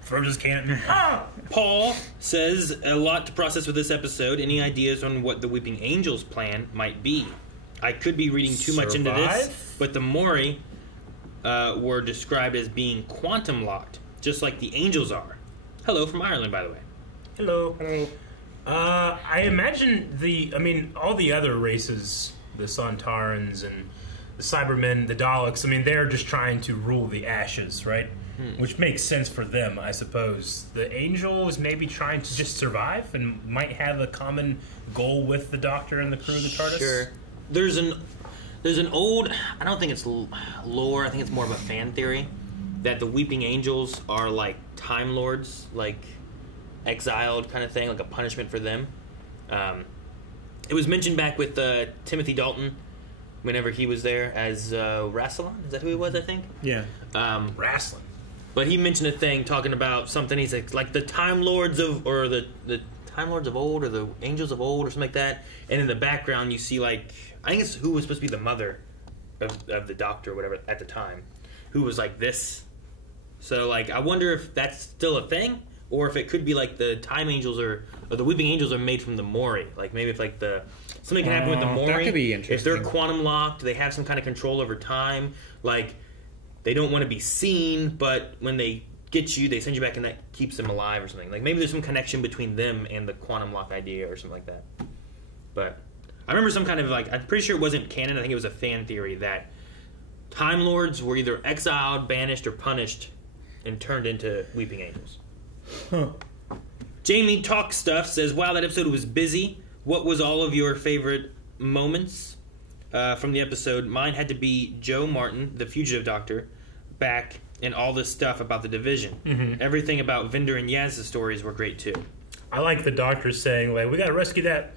Frozen cannon. Paul says a lot to process with this episode. Any ideas on what the Weeping Angels' plan might be? I could be reading too much into this, but the Mori were described as being quantum locked, just like the Angels are. Hello from Ireland, by the way. Hello. Hello. I imagine all the other races, the Sontarans and the Cybermen, the Daleks, they're just trying to rule the Ashes, right? Which makes sense for them, I suppose. The Angel is maybe trying to just survive and might have a common goal with the Doctor and the crew of the TARDIS. Sure. There's an old, I don't think it's lore, I think it's more of a fan theory, that the Weeping Angels are like Time Lords, like exiled kind of thing, like a punishment for them. It was mentioned back with Timothy Dalton whenever he was there as Rassilon. Is that who he was, I think? Yeah. Rassilon. But he mentioned a thing talking about something. He's like the Time Lords of, or the Time Lords of old, or the Angels of old, or something like that. And in the background, you see I think it's who was supposed to be the mother of the Doctor or whatever at the time, who was like this. So I wonder if that's still a thing, or if it could be like the Time Angels or the Weeping Angels are made from the Mori. Like maybe if something can happen with the Mori. That could be interesting. If they're quantum locked, they have some kind of control over time. They don't want to be seen, but when they get you, they send you back, and that keeps them alive or something. Maybe there's some connection between them and the quantum lock idea or something like that. But I remember some kind of I'm pretty sure it wasn't canon. I think it was a fan theory that Time Lords were either exiled, banished, or punished and turned into Weeping Angels. Huh. Jamie Talk Stuff says, wow, that episode was busy. What was all of your favorite moments from the episode? Mine had to be Joe Martin, the fugitive doctor, back, and all this stuff about the division. Mm-hmm. Everything about Vinder and Yaz's stories were great too. I like the Doctor saying, we gotta rescue that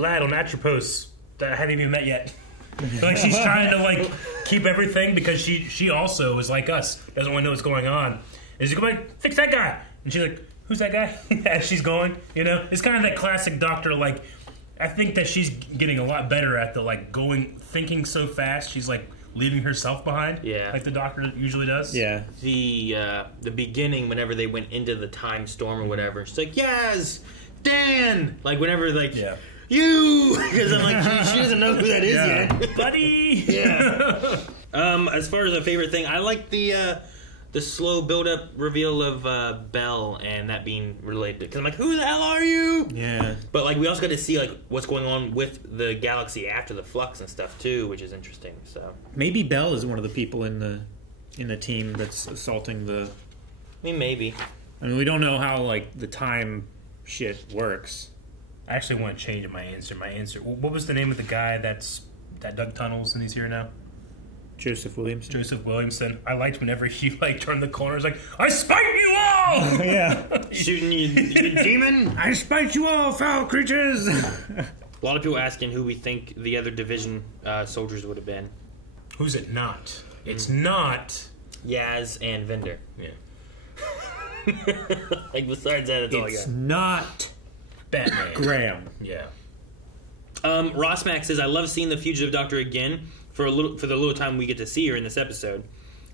lad on Atropos that I haven't even met yet. She's trying to keep everything because she also is like us, doesn't want to know what's going on. And she's like, fix that guy. And she's like, who's that guy? As she's going, it's kind of that classic Doctor. I think that she's getting a lot better at thinking so fast. She's leaving herself behind. Yeah, like the Doctor usually does. Yeah. The beginning, whenever they went into the time storm or whatever, she's like, yes, Dan. Whenever yeah. You, because I'm she doesn't know who that is yet, buddy. Yeah. As far as a favorite thing, I like the slow build-up reveal of Belle and that being related. Because I'm like, who the hell are you? Yeah. But we also got to see what's going on with the galaxy after the flux and stuff too, which is interesting. So maybe Belle is one of the people in the team that's assaulting the. I mean, maybe. We don't know how the time shit works. I actually want to change my answer. What was the name of the guy that dug tunnels and he's here now? Joseph Williamson. I liked whenever he turned the corner. It's I spite you all. Yeah, shooting you demon. I spite you all, foul creatures. A lot of people asking who we think the other division soldiers would have been. Who's it not? It's not Yaz and Vinder. Yeah. Like besides that, it's all I got. It's not Batman. Graham. Yeah. Ross Max says, "I love seeing the fugitive Doctor again for the little time we get to see her in this episode.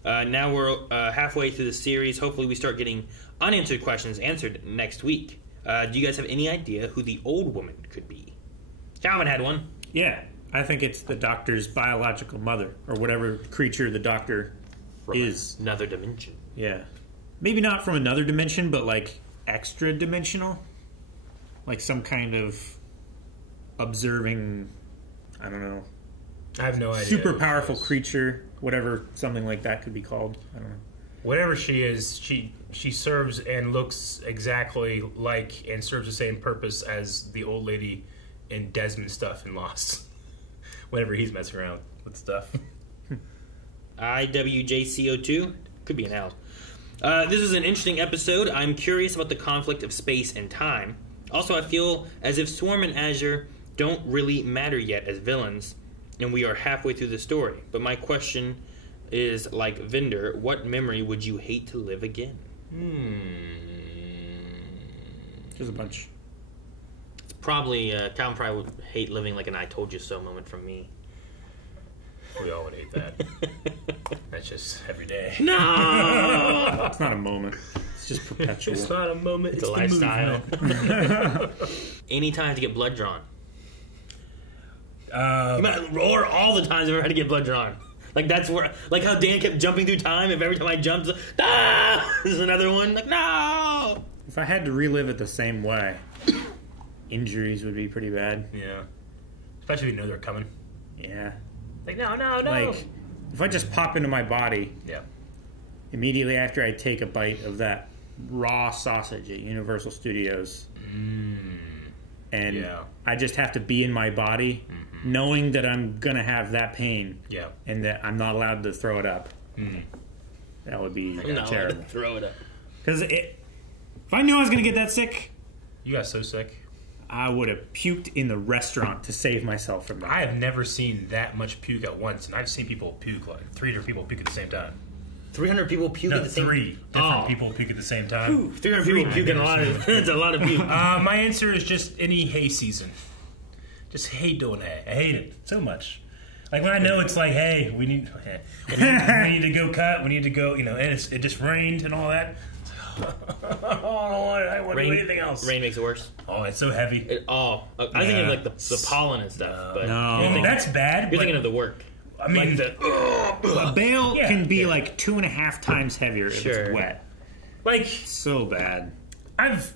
Now we're halfway through the series. Hopefully, we start getting unanswered questions answered next week. Do you guys have any idea who the old woman could be?" Calvin had one. Yeah, I think it's the Doctor's biological mother, or whatever creature the Doctor is. Another dimension. Yeah. Maybe not from another dimension, but like extra dimensional. Like some kind of observing, I don't know. I have no idea. Super powerful creature, whatever something like that could be called. I don't know. Whatever she is, she serves and looks exactly like and serves the same purpose as the old lady in Desmond stuff in Lost. Whenever he's messing around with stuff. IWJCO2 could be an L. This is an interesting episode. I'm curious about the conflict of space and time. Also, I feel as if Swarm and Azure don't really matter yet as villains, and we are halfway through the story. But my question is, like Vinder, what memory would you hate to live again? There's a bunch. It's probably, Calvin probably would hate living like an I told you so moment from me. We all would hate that. That's just every day. No! It's not a moment. It's just perpetual. It's not a moment. It's a lifestyle. Any time to get blood drawn. Or all the times I've ever had to get blood drawn. Like that's where, like how Dan kept jumping through time. If every time I jumped, there's another one. Like no. If I had to relive it the same way, injuries would be pretty bad. Yeah. Especially if you know they're coming. Yeah. Like no. Like if I just pop into my body. Yeah. Immediately after I take a bite of that raw sausage at Universal Studios. And I just have to be in my body, knowing that I'm going to have that pain. Yeah. And that I'm not allowed to throw it up. That would be terrible. Throw it up. Because if I knew I was going to get that sick... You got so sick. I would have puked in the restaurant to save myself from that. I have never seen that much puke at once, and I've seen people puke, like 300 people puke at the same time. 300 people puke at the same time? 3 different people puke at the same time. Ooh, 300 people puking a lot of... That's a lot of puke. My answer is just any hay season. Just hate doing hay. I hate it so much. Like when I know it's like, hey, we need to go cut, we need to go, and it just rained and all that. I don't want to do anything else. Rain makes it worse. Oh, it's so heavy. I think of like the pollen and stuff. But no. That's bad. You're thinking of the work. I mean, like a bale can be like 2.5 times heavier if it's wet. Like so bad. I've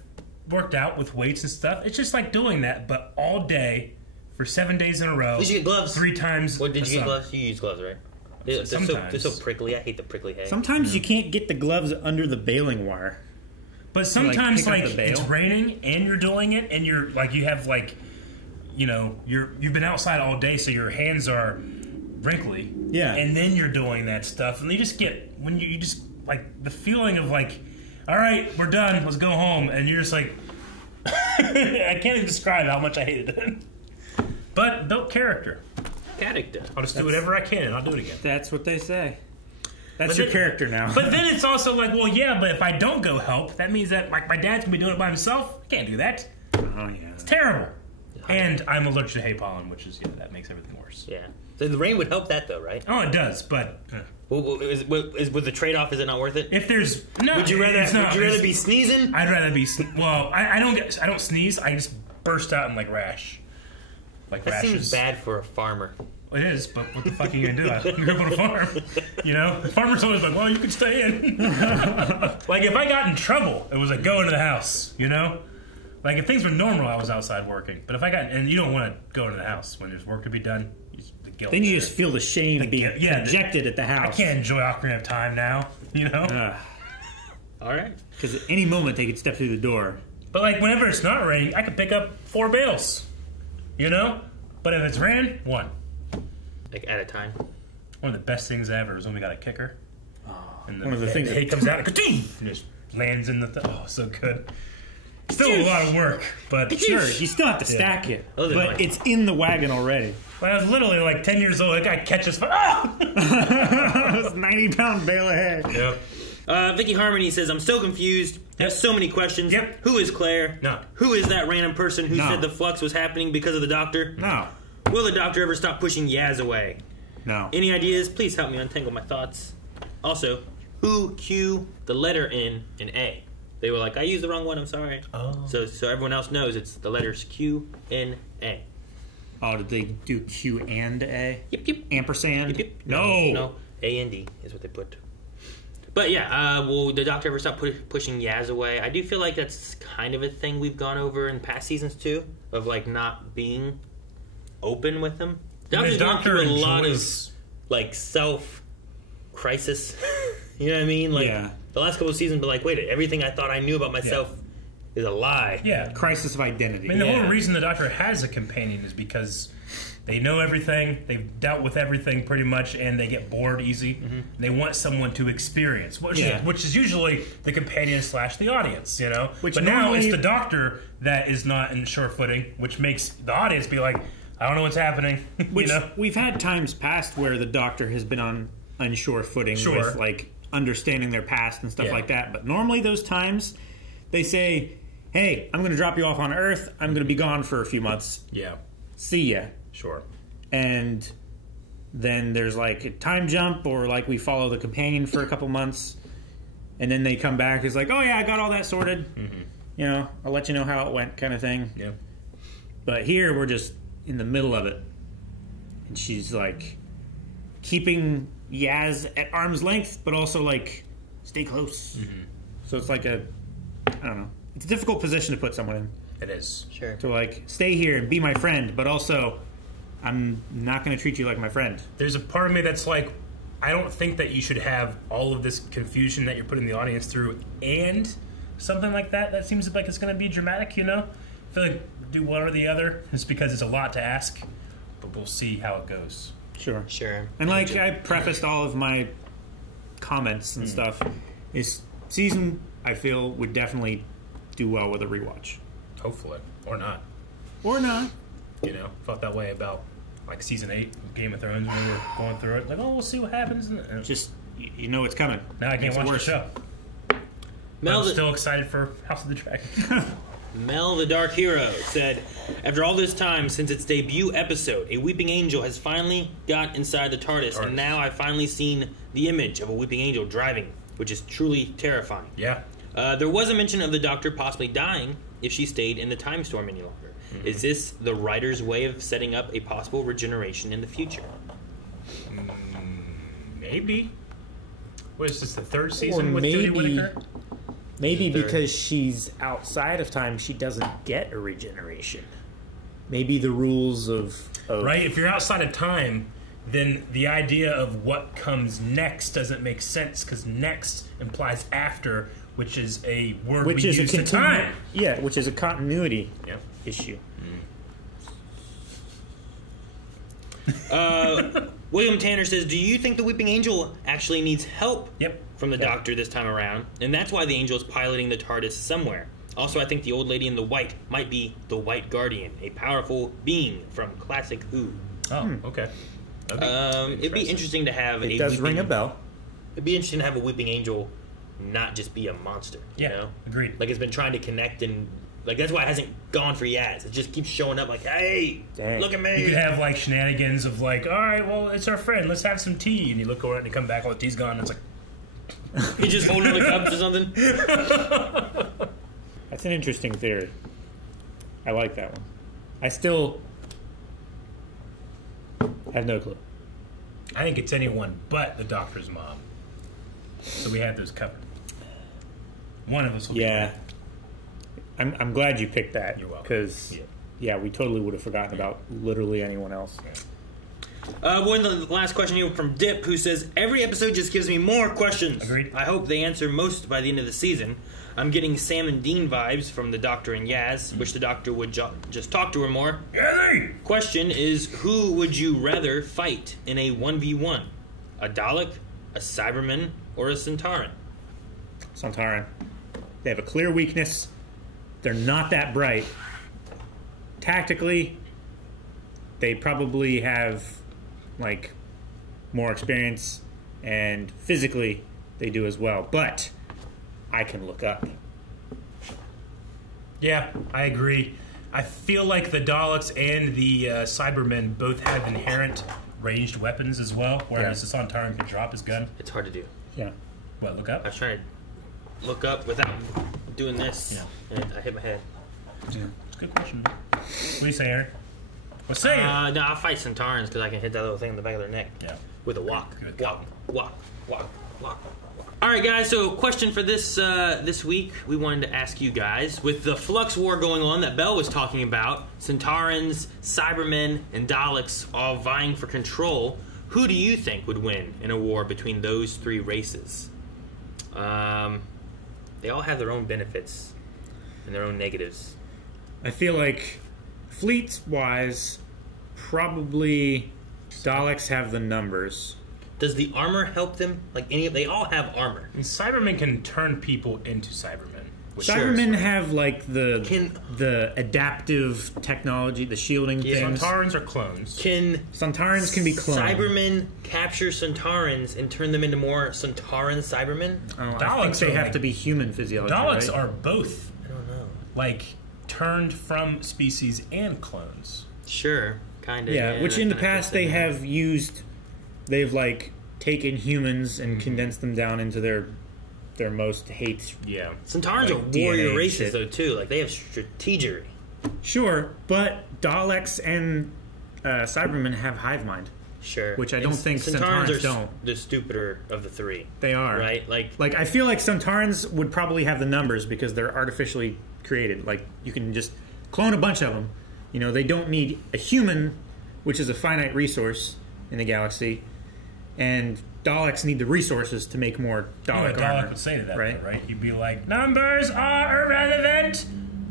worked out with weights and stuff. It's just like doing that, but all day for 7 days in a row. Did you get gloves? 3 times. What did you get gloves? You use gloves, right? They're so prickly. I hate the prickly hay. Sometimes you can't get the gloves under the baling wire. But sometimes like it's raining and you're doing it, and you're like you have like, you've been outside all day, so your hands are wrinkly. Yeah. And then you're doing that stuff, and you just get when you just like the feeling of like, all right, we're done, let's go home, and you're just like, I can't even describe how much I hated it. But built character. I'll just do whatever I can, and I'll do it again. That's what they say. That's your character now. But then it's also like, well, yeah, but if I don't go help, that means that like my dad's gonna be doing it by himself. I can't do that. Oh yeah, it's terrible. And I'm allergic to hay pollen, which is that makes everything worse. Yeah. So the rain would help that though, right? Oh, it does, but. With the trade-off, is it not worth it? If there's no, would you rather be sneezing? I'd rather be. Well, I don't sneeze. I just burst out in like rash. Like that rashes. seems bad for a farmer. It is, but what the fuck are you gonna do? I'm gonna go to a farm. The farmer's always like, well, you can stay in. Like if I got in trouble, it was like go into the house. Like if things were normal, I was outside working. But if I got, and you don't want to go into the house when there's work to be done. The guilt. Then you just feel the shame being projected at the house. I can't enjoy occupying time now. All right. Because at any moment they could step through the door. But like whenever it's not raining, I could pick up 4 bales. But if it's raining, 1. Like at a time. One of the best things ever is when we got a kicker. And one of the things the hay comes out and just lands in the oh, so good. Still a lot of work, but sure, you still have to stack it. But it's in the wagon already. When I was literally like 10 years old, that guy catches fire. It was 90-pound bale ahead. Yep. Vicky Harmony says, I'm so confused. I have so many questions. Yep. Who is Claire? No. Who is that random person who said the flux was happening because of the doctor? No. Will the doctor ever stop pushing Yaz away? No. Any ideas? Please help me untangle my thoughts. Also, who Q the letter N in A? They were like, I used the wrong one, I'm sorry. Oh. So everyone else knows it's the letters Q, N, A. Oh, did they do Q and A? Yep. Ampersand? Yep. No. A and D is what they put. But yeah, will the doctor ever stop pushing Yaz away? I do feel like that's kind of a thing we've gone over in past seasons too, of like not being open with them. Doctor's gone through a lot of like self-crisis. You know what I mean? Like the last couple of seasons, but like, wait, everything I thought I knew about myself is a lie. Yeah. Crisis of identity. I mean, the whole reason the doctor has a companion is because they know everything, they've dealt with everything pretty much, and they get bored easy. Mm-hmm. They want someone to experience, which is usually the companion / the audience, you know? But now it's the doctor that is not in sure footing, which makes the audience be like, I don't know what's happening. Which you know? We've had times past where the doctor has been on unsure footing with like understanding their past and stuff like that. But normally those times they say, hey, I'm going to drop you off on Earth. I'm going to be gone for a few months. Yeah. See ya. Sure. And then there's like a time jump, or like we follow the companion for a couple months, and then they come back. It's like, oh yeah, I got all that sorted. Mm-hmm. You know, I'll let you know how it went, kind of thing. Yeah. But here we're just in the middle of it, and she's like keeping Yaz at arm's length, but also like stay close. Mm-hmm. So it's like I don't know. It's a difficult position to put someone in. It is. Sure. To like stay here and be my friend, but also I'm not going to treat you like my friend. There's a part of me that's like, I don't think that you should have all of this confusion that you're putting the audience through and something like that. That seems like it's going to be dramatic, you know? I feel like do one or the other just because it's a lot to ask, but we'll see how it goes. Sure. And like I prefaced all of my comments and stuff, this season I feel would definitely do well with a rewatch. Hopefully. Or not. Or not. You know, felt that way about like season 8 of Game of Thrones when we were going through it. Like, oh, we'll see what happens. Just, you know it's coming. Now I can't watch the show. I'm still excited for House of the Dragon. Mel the Dark Hero said, after all this time since its debut episode, a weeping angel has finally got inside the TARDIS, and now I've finally seen the image of a weeping angel driving, which is truly terrifying. Yeah. There was a mention of the Doctor possibly dying if she stayed in the time storm any longer. Mm-hmm. Is this the writer's way of setting up a possible regeneration in the future? Maybe. What is this, the third season with Jodie Whittaker? Maybe because she's outside of time, she doesn't get a regeneration. Maybe the rules of... Right, if you're outside of time, then the idea of what comes next doesn't make sense, because next implies after, which is a word we use in time. Yeah, which is a continuity issue. William Tanner says, do you think the Weeping Angel actually needs help from the Doctor this time around? And that's why the Angel is piloting the TARDIS somewhere. Also, I think the old lady in the white might be the White Guardian, a powerful being from classic Who. Oh, okay. It'd be interesting to have It does ring a bell. It'd be interesting to have a Weeping Angel not just be a monster, you know? Agreed. Like, it's been trying to connect and... Like, that's why it hasn't gone for Yaz. It just keeps showing up like, hey, look at me. You could have, like, shenanigans of, like, all right, well, it's our friend. Let's have some tea. And you look over and you come back, all the tea's gone. And it's like... He's just holding the cups or something? That's an interesting theory. I like that one. I still have no clue. I think it's anyone but the Doctor's mom. So we have those covered. One of us will be there. I'm glad you picked that. You're welcome. Because, we totally would have forgotten about literally anyone else. One of the last question here from Dip, who says, every episode just gives me more questions. Agreed. I hope they answer most by the end of the season. I'm getting Sam and Dean vibes from the Doctor and Yaz. Wish the Doctor would just talk to her more. Question is, who would you rather fight in a 1v1? A Dalek, a Cyberman, or a Centauran? Centauran. They have a clear weakness. They're not that bright. Tactically, they probably have like more experience, and physically they do as well. But I can look up. Yeah, I agree. I feel like the Daleks and the Cybermen both have inherent ranged weapons as well, whereas the Sontaran can drop his gun. It's hard to do. Yeah. What, look up? I was trying to look up without doing this, and I hit my head. Yeah. It's a good question. What do you say, Aaron? What's saying? No, I'll fight Sontarans because I can hit that little thing in the back of their neck. Yeah. With a walk. Good. Walk. All right, guys. So, question for this week, we wanted to ask you guys: with the Flux War going on that Bell was talking about, Sontarans, Cybermen, and Daleks all vying for control, who do you think would win in a war between those three races? They all have their own benefits and their own negatives. I feel like fleets-wise, probably Daleks have the numbers. Does the armor help them? Like they all have armor. And Cybermen can turn people into Cybermen. Cybermen have like the adaptive technology, the shielding things. Sontarans are clones. Sontarans can be cloned. Cybermen capture Sontarans and turn them into more Sontaran Cybermen? Oh, I think they have to be human physiology. Daleks right? are both. I don't know. Like turned from species and clones. Sure, kind of. Yeah, which in the past they have used. They've like taken humans and condensed them down into their most hate. Yeah, Sontarans are warrior races though too. Like they have strategery. Sure, but Daleks and Cybermen have hive mind. Sure, which I don't think Sontarans don't. The stupider of the three. They are right. Like I feel like Sontarans would probably have the numbers because they're artificially created. Like you can just clone a bunch of them. You know, they don't need a human, which is a finite resource in the galaxy, and Daleks need the resources to make more Dalek armor. Dalek would say to that, right? Right? He'd be like, "Numbers are irrelevant.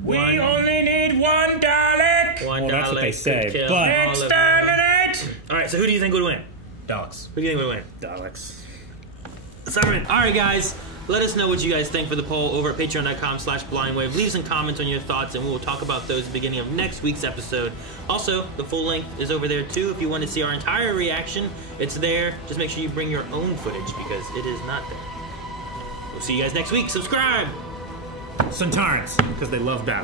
We only need one Dalek." One Dalek that's what they say. But exterminate. All right, so who do you think would win? Daleks. Who do you think would win? Daleks. Cybermen. All right, guys. Let us know what you guys think for the poll over at patreon.com/blindwave. Leave some comments on your thoughts, and we will talk about those at the beginning of next week's episode. Also, the full length is over there, too. If you want to see our entire reaction, it's there. Just make sure you bring your own footage, because it is not there. We'll see you guys next week. Subscribe! Sontarans, because they love battle.